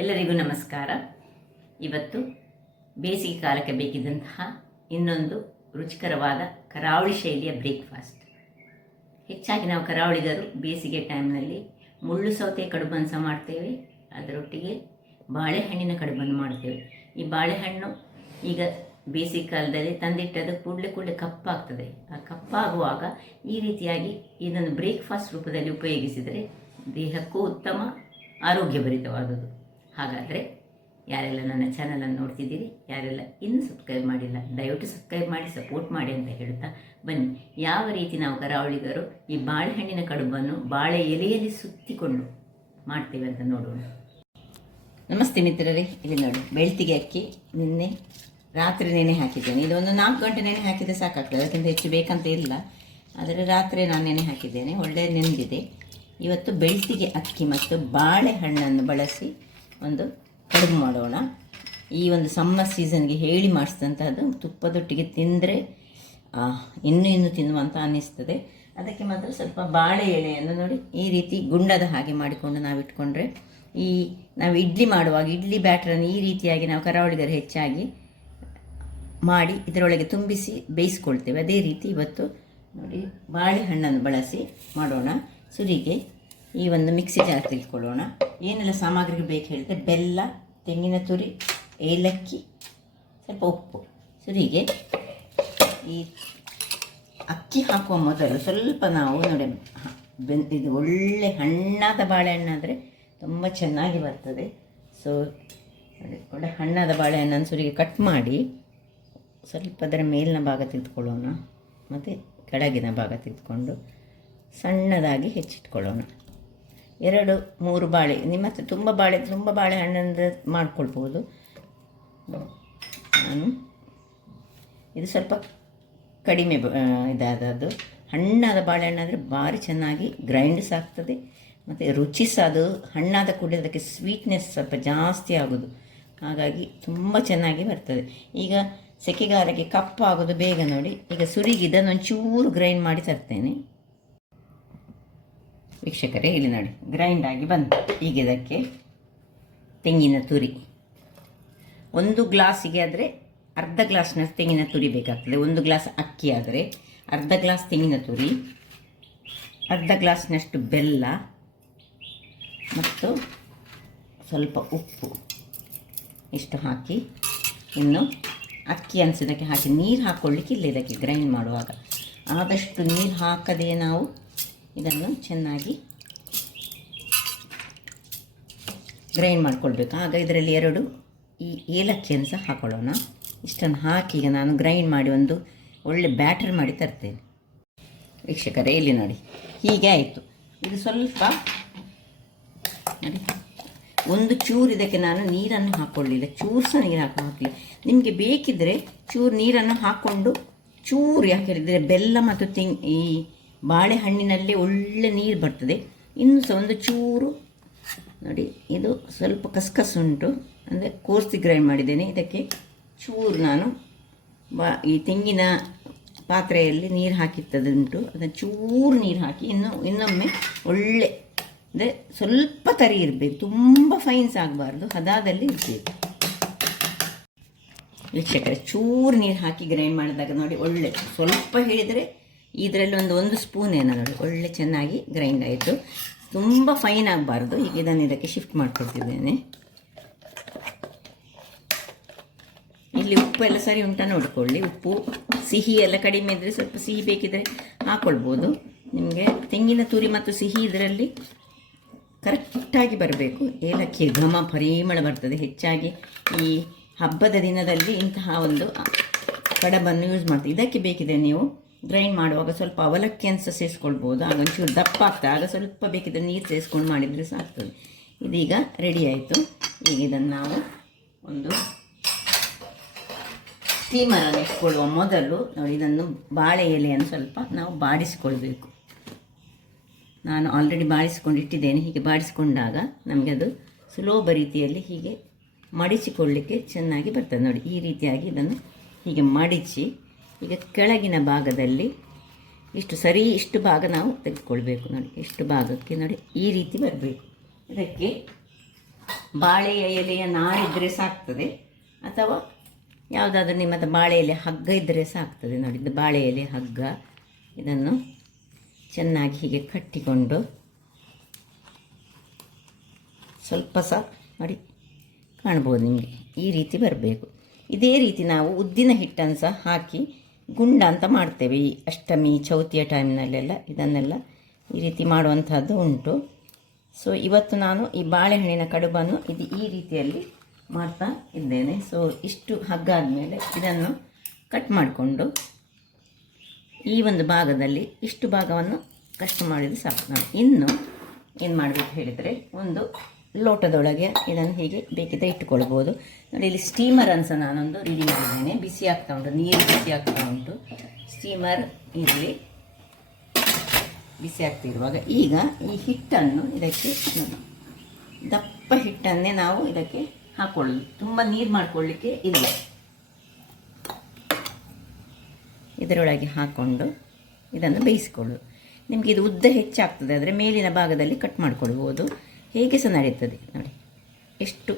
ಎಲ್ಲರಿಗೂ ನಮಸ್ಕಾರ. ಇವತ್ತು ಬೇಸಿಗೆ ಕಾಲಕ್ಕೆ ಬೇಕಿದ್ದಂತಹ ಇನ್ನೊಂದು ರುಚಿಕರವಾದ ಕರಾವಳಿ ಶೈಲಿಯ ಬ್ರೇಕ್ಫಾಸ್ಟ್. ಹೆಚ್ಚಾಗಿ ನಾವು ಕರಾವಳಿಗರು ಬೇಸಿಗೆ ಟೈಮ್ನಲ್ಲಿ ಮುಳ್ಳು ಸೌತೆ ಕಡುಬನ್ನು ಮಾಡ್ತೇವೆ, ಅದರೊಟ್ಟಿಗೆ ಬಾಳೆಹಣ್ಣಿನ ಕಡುಬನ್ನು ಮಾಡ್ತೇವೆ. ಈ ಬಾಳೆಹಣ್ಣು ಈಗ ಬೇಸಿಗೆ ಕಾಲದಲ್ಲಿ ತಂದಿಟ್ಟದು ಕೂಡಲೇ ಕಪ್ಪಾಗ್ತದೆ. ಆ ಕಪ್ಪಾಗುವಾಗ ಈ ರೀತಿಯಾಗಿ ಇದನ್ನು ಬ್ರೇಕ್ಫಾಸ್ಟ್ ರೂಪದಲ್ಲಿ ಉಪಯೋಗಿಸಿದರೆ ದೇಹಕ್ಕೂ ಉತ್ತಮ, ಆರೋಗ್ಯಭರಿತವಾದುದು. ಹಾಗಾದರೆ ಯಾರೆಲ್ಲ ನನ್ನ ಚಾನಲನ್ನು ನೋಡ್ತಿದ್ದೀರಿ, ಯಾರೆಲ್ಲ ಇನ್ನೂ ಸಬ್ಸ್ಕ್ರೈಬ್ ಮಾಡಿಲ್ಲ, ದಯವಿಟ್ಟು ಸಬ್ಸ್ಕ್ರೈಬ್ ಮಾಡಿ ಸಪೋರ್ಟ್ ಮಾಡಿ ಅಂತ ಹೇಳ್ತಾ ಬನ್ನಿ ಯಾವ ರೀತಿ ನಾವು ಕರಾವಳಿಗರು ಈ ಬಾಳೆಹಣ್ಣಿನ ಕಡುಬನ್ನು ಬಾಳೆ ಎಲೆಯಲ್ಲಿ ಸುತ್ತಿಕೊಂಡು ಮಾಡ್ತೇವೆ ಅಂತ ನೋಡೋಣ. ನಮಸ್ತೆ ಮಿತ್ರರೇ, ಇಲ್ಲಿ ನೋಡಿ ಬೆಳ್ತಿಗೆ ಅಕ್ಕಿ ನಿನ್ನೆ ರಾತ್ರಿ ನೆನೆ ಹಾಕಿದ್ದೇನೆ. ಇದು ಒಂದು 4 ಗಂಟೆ ನೆನೆ ಹಾಕಿದರೆ ಸಾಕಾಗ್ತದೆ, ಅದಕ್ಕಿಂತ ಹೆಚ್ಚು ಬೇಕಂತ ಇಲ್ಲ. ಆದರೆ ರಾತ್ರಿ ನಾನು ನೆನೆ ಹಾಕಿದ್ದೇನೆ, ಒಳ್ಳೆಯ ನೆನೆದಿದೆ. ಇವತ್ತು ಬೆಳ್ತಿಗೆ ಅಕ್ಕಿ ಮತ್ತು ಬಾಳೆಹಣ್ಣನ್ನು ಬಳಸಿ ಒಂದು ಕಡುಬು ಮಾಡೋಣ. ಈ ಒಂದು ಸಮ್ಮರ್ ಸೀಸನ್ಗೆ ಹೇಳಿ ಮಾಡಿಸಿದಂಥದ್ದು, ತುಪ್ಪದೊಟ್ಟಿಗೆ ತಿಂದರೆ ಇನ್ನೂ ತಿನ್ನುವಂತ ಅನ್ನಿಸ್ತದೆ. ಅದಕ್ಕೆ ಮಾತ್ರ ಸ್ವಲ್ಪ ಬಾಳೆ ಎಲೆಯನ್ನು ನೋಡಿ ಈ ರೀತಿ ಗುಂಡದ ಹಾಗೆ ಮಾಡಿಕೊಂಡು ನಾವು ಇಟ್ಕೊಂಡ್ರೆ, ನಾವು ಇಡ್ಲಿ ಮಾಡುವಾಗ ಇಡ್ಲಿ ಬ್ಯಾಟರನ್ನು ಈ ರೀತಿಯಾಗಿ ನಾವು ಕರಾವಳಿಗರು ಹೆಚ್ಚಾಗಿ ಮಾಡಿ ಇದರೊಳಗೆ ತುಂಬಿಸಿ ಬೇಯಿಸ್ಕೊಳ್ತೇವೆ. ಅದೇ ರೀತಿ ಇವತ್ತು ನೋಡಿ ಬಾಳೆಹಣ್ಣನ್ನು ಬಳಸಿ ಮಾಡೋಣ. ಸುರಿಗೆ ಈ ಒಂದು ಮಿಕ್ಸಿ ಜಾರ್ ತೆಗೆದುಕೊಳ್ಳೋಣ. ಏನೆಲ್ಲ ಸಾಮಗ್ರಿಗಳು ಬೇಕು ಹೇಳಿದ್ರೆ ಬೆಲ್ಲ, ತೆಂಗಿನ ತುರಿ, ಏಲಕ್ಕಿ, ಸ್ವಲ್ಪ ಉಪ್ಪು. ಸುರಿಗೆ ಈ ಅಕ್ಕಿ ಹಾಕುವ ಮೊದಲು ಸ್ವಲ್ಪ ನಾವು ನೋಡಿ ಇದು ಒಳ್ಳೆ ಹಣ್ಣಾದ ಬಾಳೆಹಣ್ಣಾದರೆ ತುಂಬ ಚೆನ್ನಾಗಿ ಬರ್ತದೆ. ಸೊ ನೋಡಿ ಒಳ್ಳೆ ಹಣ್ಣಾದ ಬಾಳೆಹಣ್ಣನ್ನು ಸುರಿಗೆ ಕಟ್ ಮಾಡಿ ಸ್ವಲ್ಪ ಅದರ ಮೇಲಿನ ಭಾಗ ತೆಗೆದುಕೊಳ್ಳೋಣ ಮತ್ತು ಕೆಳಗಿನ ಭಾಗ ತೆಗೆದುಕೊಂಡು ಸಣ್ಣದಾಗಿ ಹೆಚ್ಚಿಟ್ಕೊಳ್ಳೋಣ. 2-3 ಬಾಳೆ, ನಿಮ್ಮ ಹತ್ರ ತುಂಬ ಬಾಳೆಹಣ್ಣಂದು ಮಾಡ್ಕೊಳ್ಬೋದು. ನಾನು ಇದು ಸ್ವಲ್ಪ ಕಡಿಮೆ ಇದಾದದ್ದು. ಹಣ್ಣಾದ ಬಾಳೆಹಣ್ಣಾದರೆ ಭಾರಿ ಚೆನ್ನಾಗಿ ಗ್ರೈಂಡ್ ಆಗ್ತದೆ ಮತ್ತು ರುಚಿ ಸಹ ಅದು ಹಣ್ಣಾದ ಕೂಡಲೇ ಅದಕ್ಕೆ ಸ್ವೀಟ್ನೆಸ್ ಸ್ವಲ್ಪ ಜಾಸ್ತಿ ಆಗೋದು, ಹಾಗಾಗಿ ತುಂಬ ಚೆನ್ನಾಗಿ ಬರ್ತದೆ. ಈಗ ಸೆಕೆಗಾಲಕ್ಕೆ ಕಪ್ಪಾಗೋದು ಬೇಗ ನೋಡಿ. ಈಗ ಸುರಿಗೆ ಇದನ್ನು ಒಂಚೂರು ಗ್ರೈಂಡ್ ಮಾಡಿ ತರ್ತೇನೆ. ವೀಕ್ಷಕರೇ ಇಲ್ಲಿ ನೋಡಿ ಗ್ರೈಂಡ್ ಆಗಿ ಬಂತು. ಈಗ ಇದಕ್ಕೆ ತೆಂಗಿನ ತುರಿ, 1 ಗ್ಲಾಸಿಗೆ ಆದರೆ ಅರ್ಧ ಗ್ಲಾಸ್ನಷ್ಟು ತೆಂಗಿನ ತುರಿ ಬೇಕಾಗ್ತದೆ. 1 ಗ್ಲಾಸ್ ಅಕ್ಕಿ ಆದರೆ ಅರ್ಧ ಗ್ಲಾಸ್ ತೆಂಗಿನ ತುರಿ, ಅರ್ಧ ಗ್ಲಾಸ್ನಷ್ಟು ಬೆಲ್ಲ ಮತ್ತು ಸ್ವಲ್ಪ ಉಪ್ಪು ಇಷ್ಟು ಹಾಕಿ, ಇನ್ನು ಅಕ್ಕಿ ಅನಿಸೋದಕ್ಕೆ ಹಾಕಿ ನೀರು ಹಾಕ್ಕೊಳ್ಳಿಕ್ಕಿಲ್ಲ ಇದಕ್ಕೆ ಗ್ರೈಂಡ್ ಮಾಡುವಾಗ. ಆದಷ್ಟು ನೀರು ಹಾಕದೆ ನಾವು ಇದನ್ನು ಚೆನ್ನಾಗಿ ಗ್ರೈಂಡ್ ಮಾಡ್ಕೊಳ್ಬೇಕು. ಆಗ ಇದರಲ್ಲಿ 2 ಈ ಏಲಕ್ಕಿಯನ್ನು ಸಹ ಹಾಕೊಳ್ಳೋಣ. ಇಷ್ಟನ್ನು ಹಾಕಿ ಈಗ ನಾನು ಗ್ರೈಂಡ್ ಮಾಡಿ ಒಂದು ಒಳ್ಳೆ ಬ್ಯಾಟರ್ ಮಾಡಿ ತರ್ತೇನೆ. ವೀಕ್ಷಕರೇ ಇಲ್ಲಿ ನೋಡಿ ಹೀಗೆ ಆಯಿತು. ಇದು ಸ್ವಲ್ಪ ನೋಡಿ ಒಂದು ಚೂರು ಇದಕ್ಕೆ ನಾನು ನೀರನ್ನು ಹಾಕ್ಕೊಳ್ಳಿಲ್ಲ, ಚೂರು ಸಹ ನೀರು ಹಾಕಲಿಲ್ಲ. ನಿಮಗೆ ಬೇಕಿದ್ದರೆ ಚೂರು ನೀರನ್ನು ಹಾಕ್ಕೊಂಡು ಚೂರು, ಯಾಕೆ ಹೇಳಿದರೆ ಬೆಲ್ಲ ಮತ್ತು ಈ ಬಾಳೆಹಣ್ಣಿನಲ್ಲಿ ಒಳ್ಳೆ ನೀರು ಬರ್ತದೆ. ಇನ್ನು ಸಹ ಒಂದು ಚೂರು ನೋಡಿ, ಇದು ಸ್ವಲ್ಪ ಕಸ್ಕಸ್ ಉಂಟು, ಅಂದರೆ ಕೋರ್ಸಿ ಗ್ರೈಂಡ್ ಮಾಡಿದ್ದೇನೆ. ಇದಕ್ಕೆ ಚೂರು ನಾನು ಈ ತೆಂಗಿನ ಪಾತ್ರೆಯಲ್ಲಿ ನೀರು ಹಾಕಿತ್ತದುಂಟು, ಅದನ್ನು ಚೂರು ನೀರು ಹಾಕಿ ಇನ್ನೊಮ್ಮೆ ಒಳ್ಳೆ ಅಂದರೆ ಸ್ವಲ್ಪ ತರಿ ಇರಬೇಕು, ತುಂಬ ಫೈನ್ಸ್ ಆಗಬಾರ್ದು, ಹದಾದಲ್ಲಿ ಇರಬೇಕು. ವೀಕ್ಷಕರೇ ಚೂರು ನೀರು ಹಾಕಿ ಗ್ರೈಂಡ್ ಮಾಡಿದಾಗ ನೋಡಿ ಒಳ್ಳೆ ಸ್ವಲ್ಪ ಹೇಳಿದರೆ ಇದರಲ್ಲಿ ಒಂದು ಸ್ಪೂನ್ ಏನೋ ನೋಡಿ ಒಳ್ಳೆ ಚೆನ್ನಾಗಿ ಗ್ರೈಂಡ್ ಆಯಿತು. ತುಂಬ ಫೈನ್ ಆಗಬಾರ್ದು. ಈಗ ಇದನ್ನು ಇದಕ್ಕೆ ಶಿಫ್ಟ್ ಮಾಡಿಕೊಡ್ತಿದ್ದೇನೆ. ಇಲ್ಲಿ ಉಪ್ಪು ಎಲ್ಲ ಸರಿ ಉಂಟ ನೋಡಿಕೊಳ್ಳಿ. ಉಪ್ಪು ಸಿಹಿ ಎಲ್ಲ ಕಡಿಮೆ ಇದ್ದರೆ ಸ್ವಲ್ಪ ಸಿಹಿ ಬೇಕಿದ್ದರೆ ಹಾಕ್ಕೊಳ್ಬೋದು. ನಿಮಗೆ ತೆಂಗಿನ ತುರಿ ಮತ್ತು ಸಿಹಿ ಇದರಲ್ಲಿ ಕರೆಕ್ಟಾಗಿ ಬರಬೇಕು. ಏಲಕ್ಕಿ ಘಮ ಪರಿಮಳ ಬರ್ತದೆ. ಹೆಚ್ಚಾಗಿ ಈ ಹಬ್ಬದ ದಿನದಲ್ಲಿ ಇಂತಹ ಒಂದು ಕಡಬನ್ನು ಯೂಸ್ ಮಾಡ್ತೀವಿ. ಇದಕ್ಕೆ ಬೇಕಿದ್ರೆ ನೀವು ಗ್ರೈಂಡ್ ಮಾಡುವಾಗ ಸ್ವಲ್ಪ ಅವಲಕ್ಕಿಯನ್ನು ಸಹ ಸೇರಿಸ್ಕೊಳ್ಬೋದು, ಆಗ ಒಂಚೂರು ದಪ್ಪ ಆಗ್ತದೆ. ಆಗ ಸ್ವಲ್ಪ ಬೇಕಿದ್ರೆ ನೀರು ಸೇರಿಸ್ಕೊಂಡು ಮಾಡಿದರೆ ಸಾಕ್ತದೆ. ಇದೀಗ ರೆಡಿ ಆಯಿತು. ಈಗ ಇದನ್ನು ನಾವು ಒಂದು ಸ್ಟೀಮರನ್ನು ಇಟ್ಕೊಳ್ಳುವ ಮೊದಲು ನೋಡಿ ಇದನ್ನು ಬಾಳೆ ಎಲೆಯನ್ನು ಸ್ವಲ್ಪ ನಾವು ಬಾಡಿಸಿಕೊಳ್ಬೇಕು. ನಾನು ಆಲ್ರೆಡಿ ಬಾಡಿಸ್ಕೊಂಡಿಟ್ಟಿದ್ದೇನೆ. ಹೀಗೆ ಬಾಡಿಸ್ಕೊಂಡಾಗ ನಮಗೆ ಅದು ಸುಲಭ ರೀತಿಯಲ್ಲಿ ಹೀಗೆ ಮಡಿಸಿಕೊಳ್ಳಲಿಕ್ಕೆ ಚೆನ್ನಾಗಿ ಬರ್ತದೆ. ನೋಡಿ ಈ ರೀತಿಯಾಗಿ ಇದನ್ನು ಹೀಗೆ ಮಡಿಸಿ ಈಗ ಕೆಳಗಿನ ಭಾಗದಲ್ಲಿ ಇಷ್ಟು ಭಾಗ ನಾವು ತೆಗೆದುಕೊಳ್ಬೇಕು. ನೋಡಿ ಇಷ್ಟು ಭಾಗಕ್ಕೆ ನೋಡಿ ಈ ರೀತಿ ಬರಬೇಕು. ಇದಕ್ಕೆ ಬಾಳೆಯ ಎಲೆಯ ನಾರಿದ್ದರೆ ಸಾಕ್ತದೆ, ಅಥವಾ ಯಾವುದಾದ್ರೂ ನಿಮ್ಮದು ಬಾಳೆ ಎಲೆ ಹಗ್ಗ ಇದ್ದರೆ ಸಾಕ್ತದೆ. ನೋಡಿ, ಇದು ಬಾಳೆ ಎಲೆ ಹಗ್ಗ. ಇದನ್ನು ಚೆನ್ನಾಗಿ ಹೀಗೆ ಕಟ್ಟಿಕೊಂಡು ಸ್ವಲ್ಪ ಸಹ ನೋಡಿ ಕಾಣ್ಬೋದು ನಿಮಗೆ, ಈ ರೀತಿ ಬರಬೇಕು. ಇದೇ ರೀತಿ ನಾವು ಉದ್ದಿನ ಹಿಟ್ಟನ್ನು ಸಹ ಹಾಕಿ ಗುಂಡ ಅಂತ ಮಾಡ್ತೇವೆ. ಈ ಅಷ್ಟಮಿ ಚೌತಿಯ ಟೈಮ್ನಲ್ಲೆಲ್ಲ ಇದನ್ನೆಲ್ಲ ಈ ರೀತಿ ಮಾಡುವಂಥದ್ದು ಉಂಟು. ಸೊ ಇವತ್ತು ನಾನು ಈ ಬಾಳೆಹಣ್ಣಿನ ಕಡುಬನ್ನು ಇದು ಈ ರೀತಿಯಲ್ಲಿ ಮಾಡ್ತಾ ಇದ್ದೇನೆ. ಸೊ ಇಷ್ಟು ಹಗ್ಗ ಆದಮೇಲೆ ಇದನ್ನು ಕಟ್ ಮಾಡಿಕೊಂಡು ಈ ಒಂದು ಭಾಗದಲ್ಲಿ ಇಷ್ಟು ಭಾಗವನ್ನು ಕಟ್ ಮಾಡಿದರೆ ಸಾಕು. ನಾವು ಇನ್ನು ಏನು ಮಾಡಬೇಕು ಹೇಳಿದರೆ, ಒಂದು ಲೋಟದೊಳಗೆ ಇದನ್ನು ಹೀಗೆ ಬೇಕಿದ್ದರೆ ಇಟ್ಟುಕೊಳ್ಬೋದು. ನೋಡಿ, ಇಲ್ಲಿ ಸ್ಟೀಮರನ್ನು ಸಹ ನಾನೊಂದು ರೆಡಿ ಮಾಡಿದ್ದೇನೆ. ಬಿಸಿ ಆಗ್ತಾ ಉಂಟು, ನೀರು ಬಿಸಿ ಆಗ್ತಾ ಉಂಟು. ಸ್ಟೀಮರ್ ಇರಲಿ, ಬಿಸಿ ಆಗ್ತಿರುವಾಗ ಈಗ ಈ ಹಿಟ್ಟನ್ನು ಇದಕ್ಕೆ ದಪ್ಪ ಹಿಟ್ಟನ್ನೇ ನಾವು ಇದಕ್ಕೆ ಹಾಕೊಳ್ಳೋದು. ತುಂಬ ನೀರು ಮಾಡಿಕೊಳ್ಳಿಕ್ಕೆ ಇಲ್ಲ. ಇದರೊಳಗೆ ಹಾಕ್ಕೊಂಡು ಇದನ್ನು ಬೇಯಿಸಿಕೊಳ್ಳೋದು. ನಿಮಗೆ ಇದು ಉದ್ದ ಹೆಚ್ಚಾಗ್ತದೆ ಆದರೆ ಮೇಲಿನ ಭಾಗದಲ್ಲಿ ಕಟ್ ಮಾಡಿಕೊಳ್ಬೋದು, ಹೇಗೆ ಸಹ ನಡೀತದೆ. ನೋಡಿ, ಎಷ್ಟು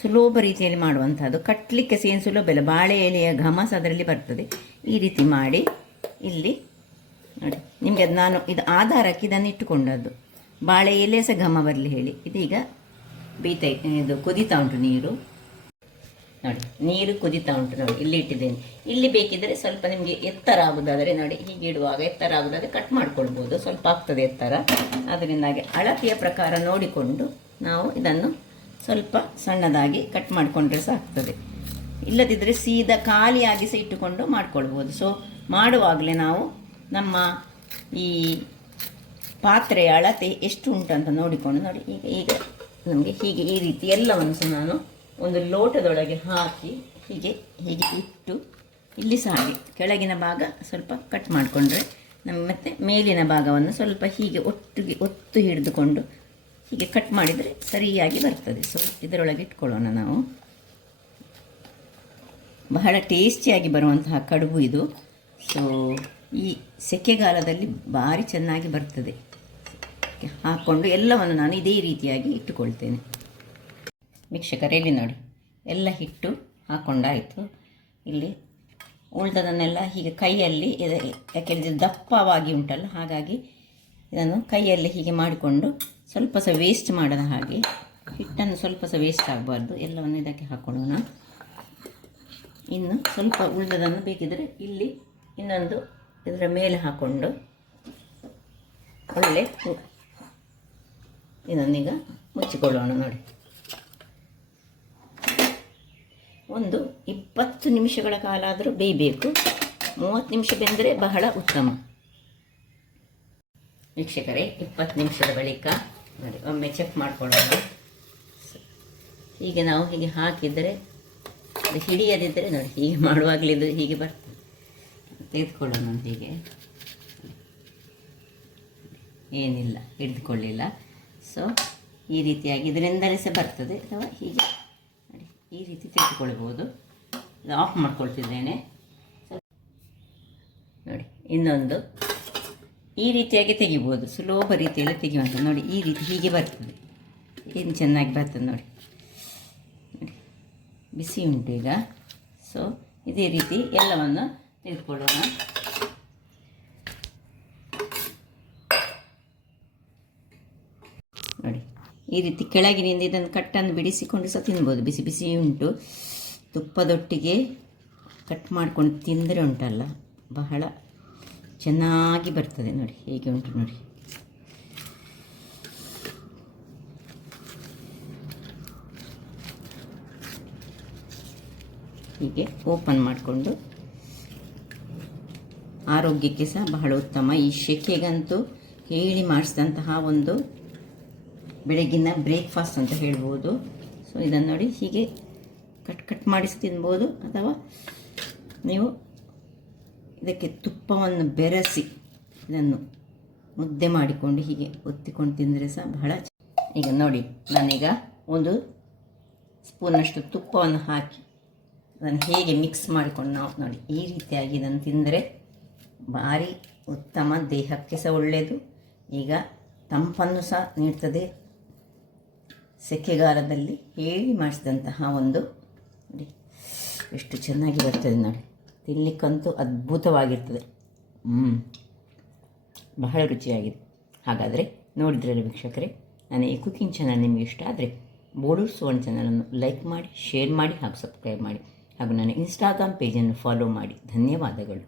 ಸುಲಭ ರೀತಿಯಲ್ಲಿ ಮಾಡುವಂಥದ್ದು. ಕಟ್ಟಲಿಕ್ಕೆ ಸಹ ಏನು ಸುಲಭ ಇಲ್ಲ, ಬಾಳೆ ಎಲೆಯ ಘಮ ಸಹ ಅದರಲ್ಲಿ ಬರ್ತದೆ. ಈ ರೀತಿ ಮಾಡಿ ಇಲ್ಲಿ ನೋಡಿ, ನಿಮಗೆ ಅದು ನಾನು ಇದು ಆಧಾರಕ್ಕೆ ಇದನ್ನು ಇಟ್ಟುಕೊಂಡದ್ದು, ಬಾಳೆ ಎಲೆ ಸಹ ಘಮ ಬರಲಿ ಹೇಳಿ. ಇದೀಗ ಇದು ಕುದೀತಾ ಉಂಟು ನೀರು. ನೋಡಿ, ನೀರು ಕುದೀತಾ ಉಂಟು. ನೋಡಿ, ಇಲ್ಲಿ ಇಟ್ಟಿದ್ದೇನೆ. ಇಲ್ಲಿ ಬೇಕಿದ್ದರೆ ಸ್ವಲ್ಪ ನಿಮಗೆ ಎತ್ತರ ಆಗೋದಾದರೆ ನೋಡಿ, ಹೀಗೆ ಇಡುವಾಗ ಎತ್ತರ ಆಗೋದಾದರೆ ಕಟ್ ಮಾಡ್ಕೊಳ್ಬೋದು. ಸ್ವಲ್ಪ ಆಗ್ತದೆ ಎತ್ತರ, ಅದರಿಂದಾಗಿ ಅಳತೆಯ ಪ್ರಕಾರ ನೋಡಿಕೊಂಡು ನಾವು ಇದನ್ನು ಸ್ವಲ್ಪ ಸಣ್ಣದಾಗಿ ಕಟ್ ಮಾಡಿಕೊಂಡ್ರೆ ಸಹ ಆಗ್ತದೆ. ಇಲ್ಲದಿದ್ದರೆ ಸೀದಾ ಖಾಲಿಯಾಗಿ ಸಹ ಇಟ್ಟುಕೊಂಡು ಮಾಡ್ಕೊಳ್ಬೋದು. ಸೊ ಮಾಡುವಾಗಲೇ ನಾವು ನಮ್ಮ ಈ ಪಾತ್ರೆಯ ಅಳತೆ ಎಷ್ಟು ಉಂಟಂತ ನೋಡಿಕೊಂಡು ನೋಡಿ, ಈಗ ನಮಗೆ ಹೀಗೆ ಈ ರೀತಿ ಎಲ್ಲವನ್ನು ಸಹ ನಾನು ಒಂದು ಲೋಟದೊಳಗೆ ಹಾಕಿ ಹೀಗೆ ಇಟ್ಟು, ಇಲ್ಲಿ ಸಹ ಹಾಗೆ ಕೆಳಗಿನ ಭಾಗ ಸ್ವಲ್ಪ ಕಟ್ ಮಾಡಿಕೊಂಡ್ರೆ ನಮ್ಮ ಮತ್ತೆ ಮೇಲಿನ ಭಾಗವನ್ನು ಸ್ವಲ್ಪ ಹೀಗೆ ಒತ್ತು ಹಿಡಿದುಕೊಂಡು ಹೀಗೆ ಕಟ್ ಮಾಡಿದರೆ ಸರಿಯಾಗಿ ಬರ್ತದೆ. ಸೊ ಇದರೊಳಗೆ ಇಟ್ಕೊಳ್ಳೋಣ ನಾವು. ಬಹಳ ಟೇಸ್ಟಿಯಾಗಿ ಬರುವಂತಹ ಕಡುಬು ಇದು. ಸೊ ಈ ಸೆಕೆಗಾಲದಲ್ಲಿ ಭಾರಿ ಚೆನ್ನಾಗಿ ಬರ್ತದೆ. ಹಾಕ್ಕೊಂಡು ಎಲ್ಲವನ್ನು ನಾನು ಇದೇ ರೀತಿಯಾಗಿ ಇಟ್ಟುಕೊಳ್ತೇನೆ. ವೀಕ್ಷಕರೇ, ಇಲ್ಲಿ ನೋಡಿ, ಎಲ್ಲ ಹಿಟ್ಟು ಹಾಕ್ಕೊಂಡಾಯಿತು. ಇಲ್ಲಿ ಉಳಿದದನ್ನೆಲ್ಲ ಹೀಗೆ ಕೈಯಲ್ಲಿ, ಯಾಕೆಂದರೆ ದಪ್ಪವಾಗಿ ಉಂಟಲ್ಲ, ಹಾಗಾಗಿ ಇದನ್ನು ಕೈಯಲ್ಲಿ ಹೀಗೆ ಮಾಡಿಕೊಂಡು ಸ್ವಲ್ಪ ಸಹ ವೇಸ್ಟ್ ಮಾಡದ ಹಾಗೆ, ಹಿಟ್ಟನ್ನು ಸ್ವಲ್ಪ ಸಹ ವೇಸ್ಟ್ ಆಗಬಾರ್ದು, ಎಲ್ಲವನ್ನು ಇದಕ್ಕೆ ಹಾಕೊಳ್ಳೋಣ. ಇನ್ನು ಸ್ವಲ್ಪ ಉಳಿದದನ್ನು ಬೇಕಿದ್ದರೆ ಇಲ್ಲಿ ಇನ್ನೊಂದು ಇದರ ಮೇಲೆ ಹಾಕ್ಕೊಂಡು ಒಳ್ಳೆ ಇದನ್ನೀಗ ಮುಚ್ಚಿಕೊಳ್ಳೋಣ. ನೋಡಿ, ಒಂದು 20 ನಿಮಿಷಗಳ ಕಾಲ ಆದರೂ ಬೇಯಬೇಕು. 30 ನಿಮಿಷ ಬೆಂದರೆ ಬಹಳ ಉತ್ತಮ. ವೀಕ್ಷಕರೇ, 20 ನಿಮಿಷದ ಬಳಿಕ ನೋಡಿ ಒಮ್ಮೆ ಚೆಕ್ ಮಾಡಿಕೊಳ್ಳೋಣ. ಹೀಗೆ ನಾವು ಹೀಗೆ ಹಾಕಿದರೆ ಅದು ಹಿಡಿಯದಿದ್ದರೆ ನೋಡಿ, ಹೀಗೆ ಮಾಡುವಾಗಲಿದ್ದು ಹೀಗೆ ಬರ್ತದೆ. ತೆಗೆದುಕೊಳ್ಳೋಣ ಹೀಗೆ, ಏನಿಲ್ಲ, ಹಿಡಿದುಕೊಳ್ಳಿಲ್ಲ. ಸೊ ಈ ರೀತಿಯಾಗಿ ಇದರಿಂದಲೇ ಸಹ ಬರ್ತದೆ, ಅಥವಾ ಹೀಗೆ ನೋಡಿ ಈ ರೀತಿ ತೆಗೆದುಕೊಳ್ಬೋದು. ಇದು ಆಫ್ ಮಾಡ್ಕೊಳ್ತಿದ್ದೇನೆ. ನೋಡಿ, ಇನ್ನೊಂದು ಈ ರೀತಿಯಾಗಿ ತೆಗಿಬೋದು, ಸುಲಭ ರೀತಿಯಲ್ಲಿ ತೆಗೆಯುವಂಥ. ನೋಡಿ, ಈ ರೀತಿ ಹೀಗೆ ಬರ್ತದೆ, ಏನು ಚೆನ್ನಾಗಿ ಬರ್ತದೆ ನೋಡಿ. ನೋಡಿ, ಬಿಸಿ ಉಂಟು ಈಗ. ಸೊ ಇದೇ ರೀತಿ ಎಲ್ಲವನ್ನು ತೆಗೆದುಕೊಳ್ಳೋಣ. ನೋಡಿ, ಈ ರೀತಿ ಕೆಳಗಿನಿಂದ ಇದನ್ನು ಕಟ್ಟನ್ನು ಬಿಡಿಸಿಕೊಂಡು ಸಹ ತಿನ್ಬೋದು. ಬಿಸಿ ಬಿಸಿ ಉಂಟು, ತುಪ್ಪದೊಟ್ಟಿಗೆ ಕಟ್ ಮಾಡ್ಕೊಂಡು ತಿಂದರೆ ಉಂಟಲ್ಲ, ಬಹಳ ಚೆನ್ನಾಗಿ ಬರ್ತದೆ. ನೋಡಿ ಹೇಗೆ ಉಂಟು ನೋಡಿ. ಹೀಗೆ ಓಪನ್ ಮಾಡಿಕೊಂಡು, ಆರೋಗ್ಯಕ್ಕೆ ಸಹ ಬಹಳ ಉತ್ತಮ. ಈ ಸೆಕೆಗಂತೂ ಹೇಳಿ ಮಾಡಿಸಿದಂತಹ ಒಂದು ಬೆಳಗಿನ ಬ್ರೇಕ್ಫಾಸ್ಟ್ ಅಂತ ಹೇಳ್ಬೋದು. ಸೊ ಇದನ್ನು ನೋಡಿ ಹೀಗೆ ಕಟ್ ಮಾಡಿಸಿ ತಿನ್ಬೋದು, ಅಥವಾ ನೀವು ಇದಕ್ಕೆ ತುಪ್ಪವನ್ನು ಬೆರೆಸಿ ಇದನ್ನು ಮುದ್ದೆ ಮಾಡಿಕೊಂಡು ಹೀಗೆ ಒತ್ತಿಕೊಂಡು ತಿಂದರೆ ಸಹ ಬಹಳ. ಈಗ ನೋಡಿ, ನಾನೀಗ ಒಂದು ಸ್ಪೂನಷ್ಟು ತುಪ್ಪವನ್ನು ಹಾಕಿ ಅದನ್ನು ಹೇಗೆ ಮಿಕ್ಸ್ ಮಾಡಿಕೊಂಡು ನಾವು ನೋಡಿ ಈ ರೀತಿಯಾಗಿ ಇದನ್ನು ತಿಂದರೆ ಭಾರಿ ಉತ್ತಮ, ದೇಹಕ್ಕೆ ಸಹ ಒಳ್ಳೆಯದು. ಈಗ ತಂಪನ್ನು ಸಹ ನೀಡ್ತದೆ, ಸೆಕೆಗಾಲದಲ್ಲಿ ಹೇಳಿ ಮಾಡಿಸಿದಂತಹ ಒಂದು ನೋಡಿ ಎಷ್ಟು ಚೆನ್ನಾಗಿ ಬರ್ತದೆ ನೋಡಿ, ತಿನ್ನಲಿಕ್ಕಂತೂ ಅದ್ಭುತವಾಗಿರ್ತದೆ. ಬಹಳ ರುಚಿಯಾಗಿದೆ. ಹಾಗಾದರೆ ನೋಡಿದ್ರಲ್ಲ ವೀಕ್ಷಕರೇ, ನನ್ನ ಈ ಕುಕಿಂಗ್ ಚಾನಲ್ ನಿಮಗೆ ಇಷ್ಟ ಆದರೆ ಬೋಳೂರು ಸುವರ್ಣ ಚಾನಲನ್ನು ಲೈಕ್ ಮಾಡಿ, ಶೇರ್ ಮಾಡಿ ಹಾಗೂ ಸಬ್ಸ್ಕ್ರೈಬ್ ಮಾಡಿ ಹಾಗೂ ನನ್ನ ಇನ್ಸ್ಟಾಗ್ರಾಮ್ ಪೇಜನ್ನು ಫಾಲೋ ಮಾಡಿ. ಧನ್ಯವಾದಗಳು.